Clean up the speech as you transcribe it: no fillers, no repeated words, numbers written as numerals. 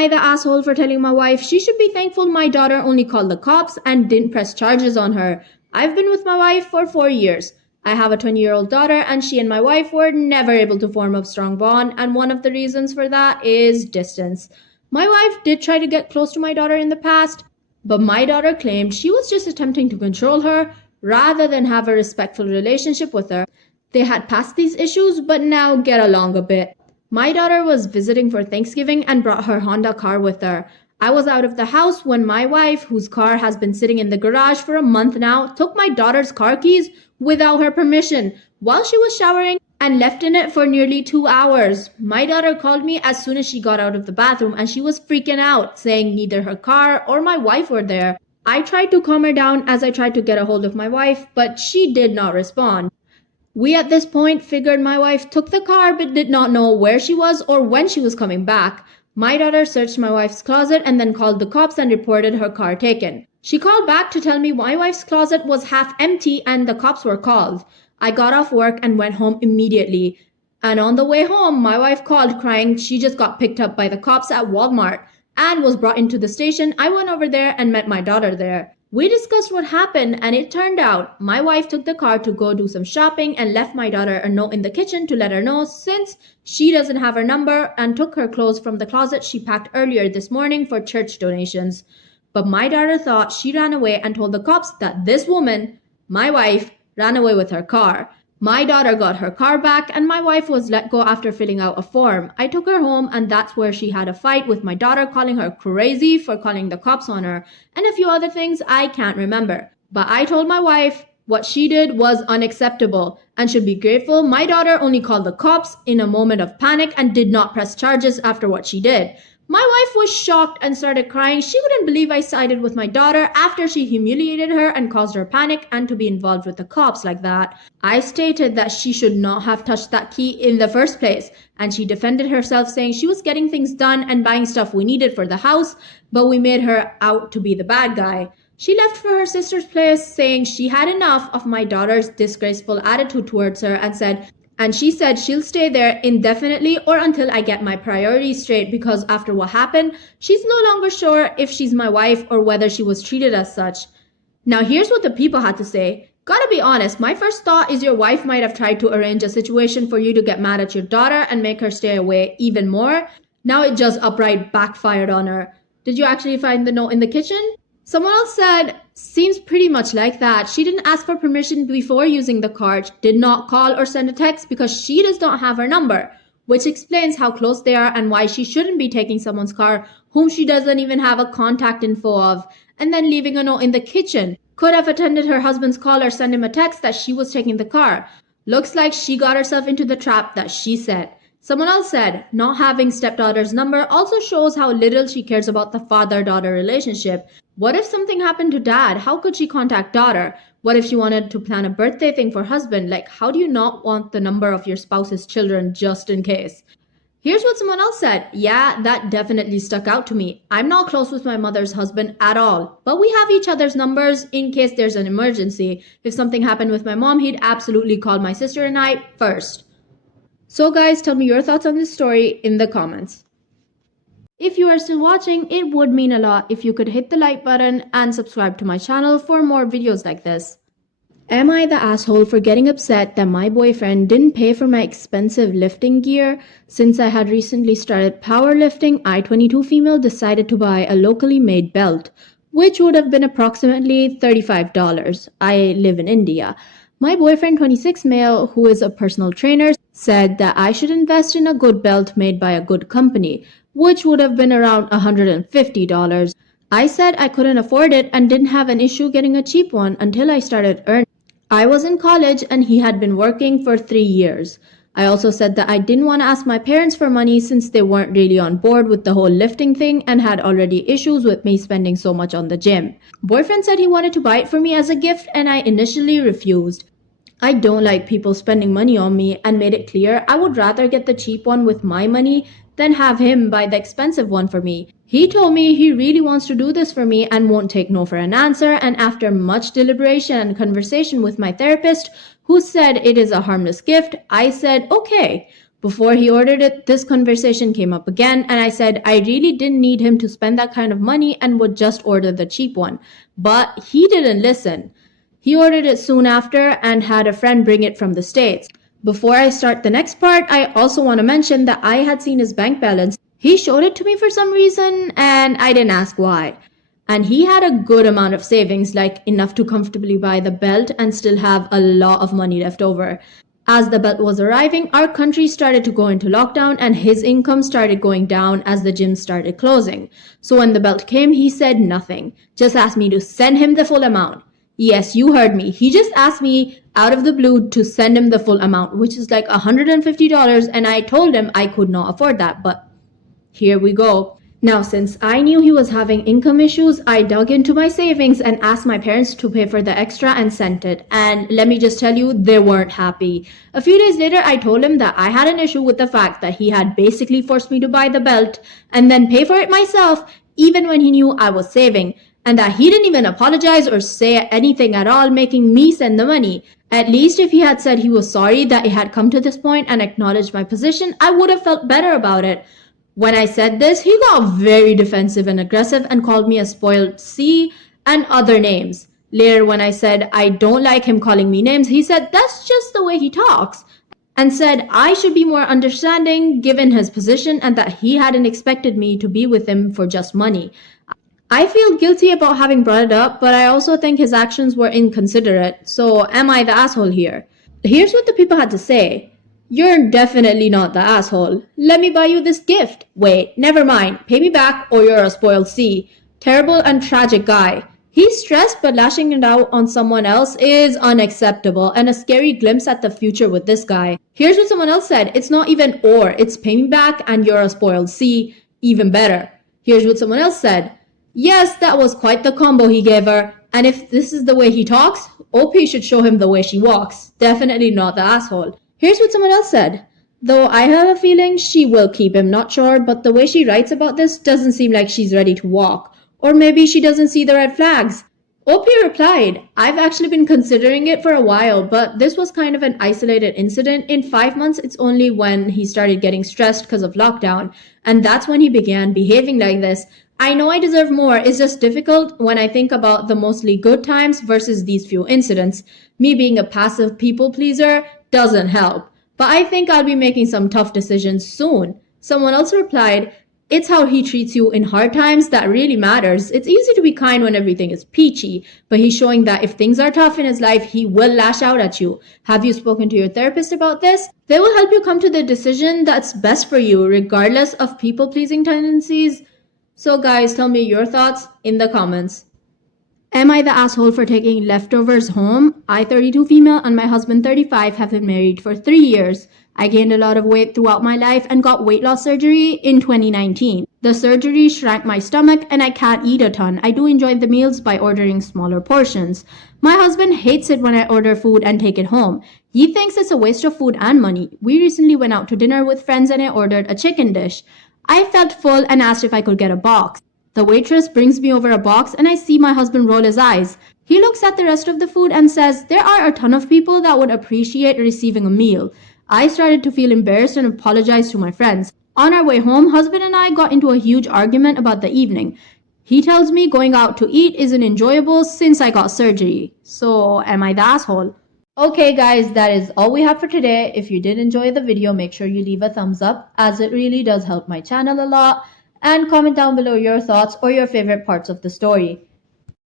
I the asshole for telling my wife she should be thankful my daughter only called the cops and didn't press charges on her? I've been with my wife for 4 years. I have a 20-year-old daughter, and she and my wife were never able to form a strong bond, and one of the reasons for that is distance. My wife did try to get close to my daughter in the past, but my daughter claimed she was just attempting to control her rather than have a respectful relationship with her. They had passed these issues, but now get along a bit. My daughter was visiting for Thanksgiving and brought her Honda car with her. I was out of the house when my wife, whose car has been sitting in the garage for a month now, took my daughter's car keys without her permission while she was showering and left in it for nearly 2 hours. My daughter called me as soon as she got out of the bathroom and she was freaking out, saying neither her car or my wife were there. I tried to calm her down as I tried to get a hold of my wife, but she did not respond. We at this point figured my wife took the car but did not know where she was or when she was coming back. My daughter searched my wife's closet and then called the cops and reported her car taken. She called back to tell me my wife's closet was half empty and the cops were called. I got off work and went home immediately. And on the way home, my wife called crying she just got picked up by the cops at Walmart and was brought into the station. I went over there and met my daughter there. We discussed what happened, and it turned out my wife took the car to go do some shopping and left my daughter a note in the kitchen to let her know since she doesn't have her number, and took her clothes from the closet she packed earlier this morning for church donations. But my daughter thought she ran away and told the cops that this woman, my wife, ran away with her car. My daughter got her car back and my wife was let go after filling out a form. I took her home and that's where she had a fight with my daughter, calling her crazy for calling the cops on her, and a few other things I can't remember. But I told my wife what she did was unacceptable and should be grateful my daughter only called the cops in a moment of panic and did not press charges after what she did. My wife was shocked and started crying. She couldn't believe I sided with my daughter after she humiliated her and caused her panic and to be involved with the cops like that. I stated that she should not have touched that key in the first place, and she defended herself, saying she was getting things done and buying stuff we needed for the house, but we made her out to be the bad guy. She left for her sister's place, saying she had enough of my daughter's disgraceful attitude towards her and she said she'll stay there indefinitely or until I get my priorities straight, because after what happened, she's no longer sure if she's my wife or whether she was treated as such. Now here's what the people had to say. Gotta be honest, my first thought is your wife might have tried to arrange a situation for you to get mad at your daughter and make her stay away even more. Now it just upright backfired on her. Did you actually find the note in the kitchen? Someone else said, seems pretty much like that. She didn't ask for permission before using the card, did not call or send a text because she does not have her number, which explains how close they are and why she shouldn't be taking someone's car whom she doesn't even have a contact info of, and then leaving a note in the kitchen. Could have attended her husband's call or sent him a text that she was taking the car. Looks like she got herself into the trap that she set. Someone else said, not having stepdaughter's number also shows how little she cares about the father-daughter relationship. What if something happened to dad? How could she contact daughter? What if she wanted to plan a birthday thing for husband? Like, how do you not want the number of your spouse's children just in case? Here's what someone else said. Yeah, that definitely stuck out to me. I'm not close with my mother's husband at all, but we have each other's numbers in case there's an emergency. If something happened with my mom, he'd absolutely call my sister and I first. So guys, tell me your thoughts on this story in the comments. If you are still watching, it would mean a lot if you could hit the like button and subscribe to my channel for more videos like this. Am I the asshole for getting upset that my boyfriend didn't pay for my expensive lifting gear? Since I had recently started powerlifting, I, 22 female, decided to buy a locally made belt, which would have been approximately $35. I live in India. My boyfriend, 26 male, who is a personal trainer, said that I should invest in a good belt made by a good company, which would have been around $150. I said I couldn't afford it and didn't have an issue getting a cheap one until I started earning. I was in college and he had been working for 3 years. I also said that I didn't want to ask my parents for money since they weren't really on board with the whole lifting thing and had already issues with me spending so much on the gym. Boyfriend said he wanted to buy it for me as a gift and I initially refused. I don't like people spending money on me and made it clear I would rather get the cheap one with my money than have him buy the expensive one for me. He told me he really wants to do this for me and won't take no for an answer, and after much deliberation and conversation with my therapist, who said it is a harmless gift, I said okay. Before he ordered it, this conversation came up again, and I said I really didn't need him to spend that kind of money and would just order the cheap one. But he didn't listen. He ordered it soon after and had a friend bring it from the States. Before I start the next part, I also want to mention that I had seen his bank balance. He showed it to me for some reason, and I didn't ask why. And he had a good amount of savings, like enough to comfortably buy the belt and still have a lot of money left over. As the belt was arriving, our country started to go into lockdown and his income started going down as the gyms started closing. So when the belt came, he said nothing, just asked me to send him the full amount. Yes, you heard me. He just asked me out of the blue to send him the full amount, which is like $150, and I told him I could not afford that, but here we go. Now, since I knew he was having income issues, I dug into my savings and asked my parents to pay for the extra and sent it. And let me just tell you, they weren't happy. A few days later, I told him that I had an issue with the fact that he had basically forced me to buy the belt and then pay for it myself, even when he knew I was saving, and that he didn't even apologize or say anything at all, making me send the money. At least if he had said he was sorry that it had come to this point and acknowledged my position, I would have felt better about it. When I said this, he got very defensive and aggressive and called me a spoiled C and other names. Later, when I said I don't like him calling me names, he said that's just the way he talks, and said I should be more understanding given his position and that he hadn't expected me to be with him for just money. I feel guilty about having brought it up, but I also think his actions were inconsiderate. So am I the asshole here? Here's what the people had to say. You're definitely not the asshole. Let me buy you this gift. Wait, never mind. Pay me back or you're a spoiled C. Terrible and tragic guy. He's stressed, but lashing it out on someone else is unacceptable and a scary glimpse at the future with this guy. Here's what someone else said. It's not even or. It's pay me back and you're a spoiled C. Even better. Here's what someone else said. Yes, that was quite the combo he gave her. And if this is the way he talks, OP should show him the way she walks. Definitely not the asshole. Here's what someone else said. Though I have a feeling she will keep him, not sure, but the way she writes about this doesn't seem like she's ready to walk. Or maybe she doesn't see the red flags. OP replied, I've actually been considering it for a while, but this was kind of an isolated incident. In 5 months, it's only when he started getting stressed because of lockdown, and that's when he began behaving like this. I know I deserve more, it's just difficult when I think about the mostly good times versus these few incidents. Me being a passive people pleaser doesn't help, but I think I'll be making some tough decisions soon. Someone else replied, it's how he treats you in hard times that really matters. It's easy to be kind when everything is peachy, but he's showing that if things are tough in his life, he will lash out at you. Have you spoken to your therapist about this? They will help you come to the decision that's best for you, regardless of people-pleasing tendencies. So guys, tell me your thoughts in the comments. Am I the asshole for taking leftovers home? I, 32 female, and my husband, 35, have been married for 3 years. I gained a lot of weight throughout my life and got weight loss surgery in 2019. The surgery shrank my stomach and I can't eat a ton. I do enjoy the meals by ordering smaller portions. My husband hates it when I order food and take it home. He thinks it's a waste of food and money. We recently went out to dinner with friends and I ordered a chicken dish. I felt full and asked if I could get a box. The waitress brings me over a box and I see my husband roll his eyes. He looks at the rest of the food and says, there are a ton of people that would appreciate receiving a meal. I started to feel embarrassed and apologized to my friends. On our way home, husband and I got into a huge argument about the evening. He tells me going out to eat isn't enjoyable since I got surgery. So am I the asshole? Okay guys, that is all we have for today. If you did enjoy the video, make sure you leave a thumbs up as it really does help my channel a lot. And comment down below your thoughts or your favorite parts of the story.